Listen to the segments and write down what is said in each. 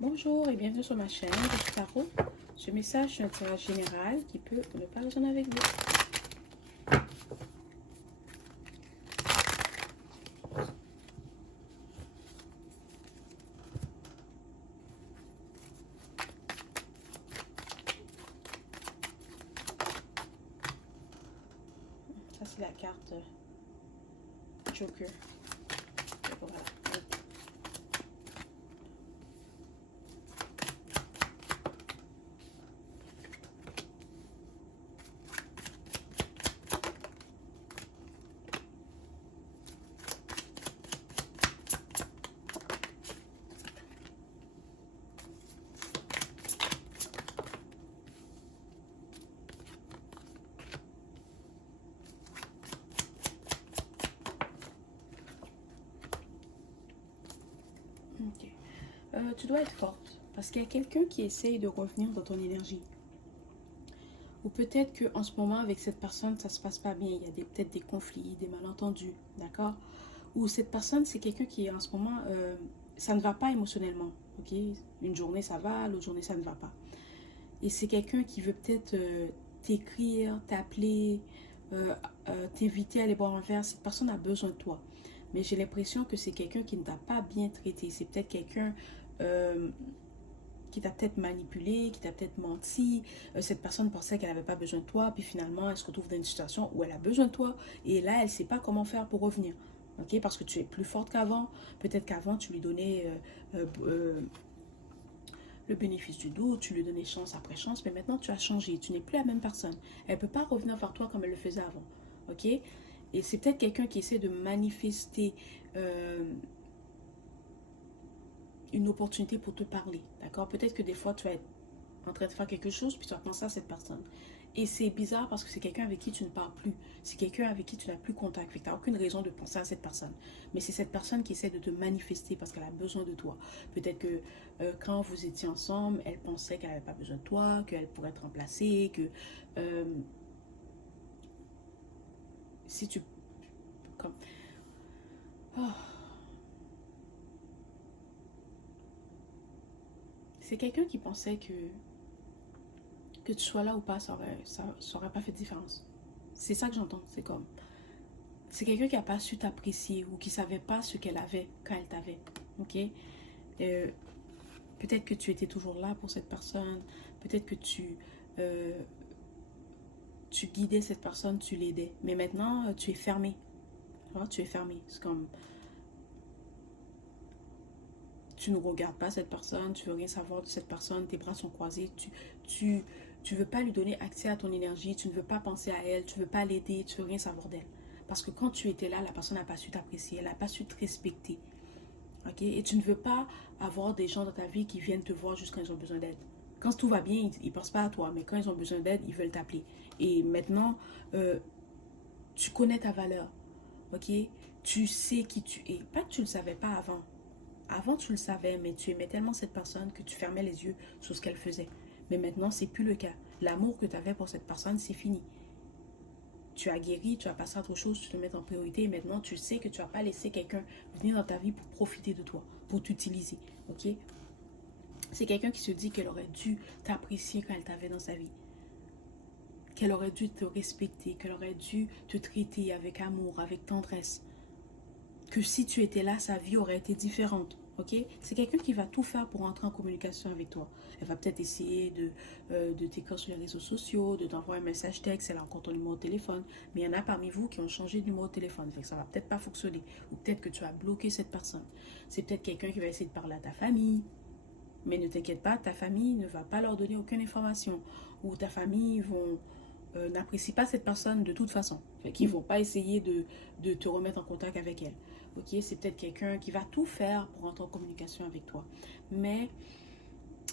Bonjour et bienvenue sur ma chaîne, je suis Tarot. Ce message est un tirage général qui peut ne pas résonner avec vous. Ça c'est la carte Joker. Voilà. Ok. Tu dois être forte parce qu'il y a quelqu'un qui essaye de revenir dans ton énergie. Ou peut-être qu'en ce moment avec cette personne ça se passe pas bien, il y a peut-être des conflits, des malentendus, d'accord? Ou cette personne c'est quelqu'un qui en ce moment ça ne va pas émotionnellement, ok? Une journée ça va, l'autre journée ça ne va pas. Et c'est quelqu'un qui veut peut-être t'écrire, t'appeler, t'inviter à aller boire un verre. Cette personne a besoin de toi. Mais j'ai l'impression que c'est quelqu'un qui ne t'a pas bien traité. C'est peut-être quelqu'un qui t'a peut-être manipulé, qui t'a peut-être menti. Cette personne pensait qu'elle n'avait pas besoin de toi. Puis finalement, elle se retrouve dans une situation où elle a besoin de toi. Et là, elle ne sait pas comment faire pour revenir. Okay? Parce que tu es plus forte qu'avant. Peut-être qu'avant, tu lui donnais le bénéfice du doute, tu lui donnais chance après chance, mais maintenant tu as changé, tu n'es plus la même personne. Elle ne peut pas revenir vers toi comme elle le faisait avant. Ok? Et c'est peut-être quelqu'un qui essaie de manifester une opportunité pour te parler. D'accord? Peut-être que des fois tu vas être en train de faire quelque chose, puis tu vas penser à cette personne. Et c'est bizarre parce que c'est quelqu'un avec qui tu ne parles plus. C'est quelqu'un avec qui tu n'as plus contact. Fait que tu n'as aucune raison de penser à cette personne. Mais c'est cette personne qui essaie de te manifester parce qu'elle a besoin de toi. Peut-être que quand vous étiez ensemble, elle pensait qu'elle n'avait pas besoin de toi, qu'elle pourrait te remplacer, que euh, si tu... Comme, oh, c'est quelqu'un qui pensait que tu sois là ou pas, ça aurait pas fait de différence. C'est ça que j'entends. C'est comme... C'est quelqu'un qui n'a pas su t'apprécier ou qui ne savait pas ce qu'elle avait quand elle t'avait. Ok? Euh, Peut-être que tu étais toujours là pour cette personne. Peut-être que euh, tu guidais cette personne, tu l'aidais. Mais maintenant, tu es fermé. Tu es fermé. C'est comme, tu ne regardes pas cette personne, tu veux rien savoir de cette personne, tes bras sont croisés, tu, tu veux pas lui donner accès à ton énergie, tu ne veux pas penser à elle, tu veux pas l'aider, tu veux rien savoir d'elle. Parce que quand tu étais là, la personne n'a pas su t'apprécier, elle n'a pas su te respecter. Ok? Et tu ne veux pas avoir des gens dans ta vie qui viennent te voir juste quand ils ont besoin d'aide. Quand tout va bien, ils ne pensent pas à toi, mais quand ils ont besoin d'aide, ils veulent t'appeler. Et maintenant, tu connais ta valeur. Ok? Tu sais qui tu es. Pas que tu ne le savais pas avant. Avant, tu le savais, mais tu aimais tellement cette personne que tu fermais les yeux sur ce qu'elle faisait. Mais maintenant, c'est plus le cas. L'amour que tu avais pour cette personne, c'est fini. Tu as guéri, tu as passé à autre chose, tu te mets en priorité et maintenant tu sais que tu vas pas laisser quelqu'un venir dans ta vie pour profiter de toi, pour t'utiliser. Ok? C'est quelqu'un qui se dit qu'elle aurait dû t'apprécier quand elle t'avait dans sa vie. Qu'elle aurait dû te respecter, qu'elle aurait dû te traiter avec amour, avec tendresse. Que si tu étais là, sa vie aurait été différente. Ok? C'est quelqu'un qui va tout faire pour entrer en communication avec toi. Elle va peut-être essayer de t'écrire sur les réseaux sociaux, de t'envoyer un message texte, elle a encore ton numéro de téléphone. Mais il y en a parmi vous qui ont changé de numéro de téléphone. Fait que ça va peut-être pas fonctionner. Ou peut-être que tu as bloqué cette personne. C'est peut-être quelqu'un qui va essayer de parler à ta famille. Mais ne t'inquiète pas, ta famille ne va pas leur donner aucune information. Ou ta famille n'apprécie pas cette personne de toute façon. Fait qu'ils vont pas essayer de te remettre en contact avec elle. Ok, c'est peut-être quelqu'un qui va tout faire pour entrer en communication avec toi. Mais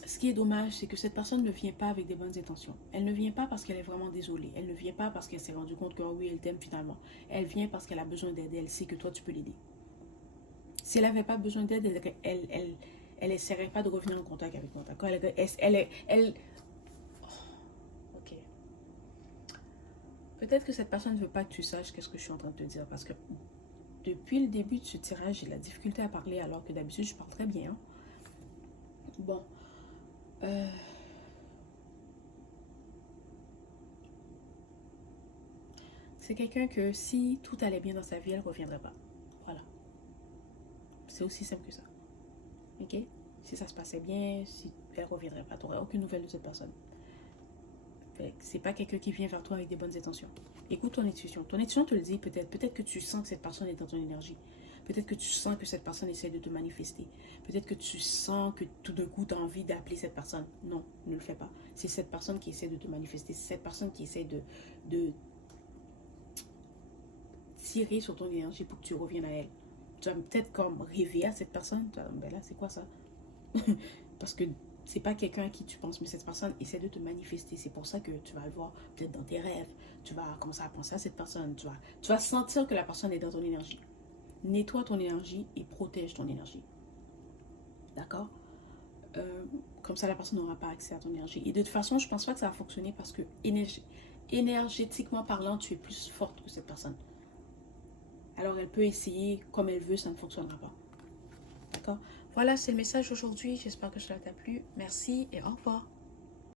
ce qui est dommage, c'est que cette personne ne vient pas avec des bonnes intentions. Elle ne vient pas parce qu'elle est vraiment désolée. Elle ne vient pas parce qu'elle s'est rendue compte que oh oui, elle t'aime finalement. Elle vient parce qu'elle a besoin d'aide. Elle sait que toi, tu peux l'aider. Si elle n'avait pas besoin d'aide, elle essaierait pas de revenir en contact avec moi. D'accord? Ok. Peut-être que cette personne ne veut pas que tu saches qu'est-ce que je suis en train de te dire parce que depuis le début de ce tirage, j'ai la difficulté à parler alors que d'habitude je parle très bien. Bon. Euh, c'est quelqu'un que si tout allait bien dans sa vie, elle ne reviendrait pas. Voilà. C'est aussi simple que ça. Ok? Si ça se passait bien, si elle ne reviendrait pas, tu n'aurais aucune nouvelle de cette personne. C'est pas quelqu'un qui vient vers toi avec des bonnes intentions. Écoute ton intuition. Ton intuition te le dit peut-être. Peut-être que tu sens que cette personne est dans ton énergie. Peut-être que tu sens que cette personne essaie de te manifester. Peut-être que tu sens que tout d'un coup, tu as envie d'appeler cette personne. Non, ne le fais pas. C'est cette personne qui essaie de te manifester. C'est cette personne qui essaie de tirer sur ton énergie pour que tu reviennes à elle. Tu vas peut-être comme rêver à cette personne. Tu vas, ben là, c'est quoi ça? Parce que c'est pas quelqu'un à qui tu penses, mais cette personne essaie de te manifester. C'est pour ça que tu vas le voir peut-être dans tes rêves. Tu vas commencer à penser à cette personne. Tu vas sentir que la personne est dans ton énergie. Nettoie ton énergie et protège ton énergie. D'accord? Comme ça, la personne n'aura pas accès à ton énergie. Et de toute façon, je pense pas que ça va fonctionner parce que énergétiquement parlant, tu es plus forte que cette personne. Alors, elle peut essayer comme elle veut, ça ne fonctionnera pas. D'accord? Voilà, c'est le message aujourd'hui. J'espère que cela t'a plu. Merci et au revoir.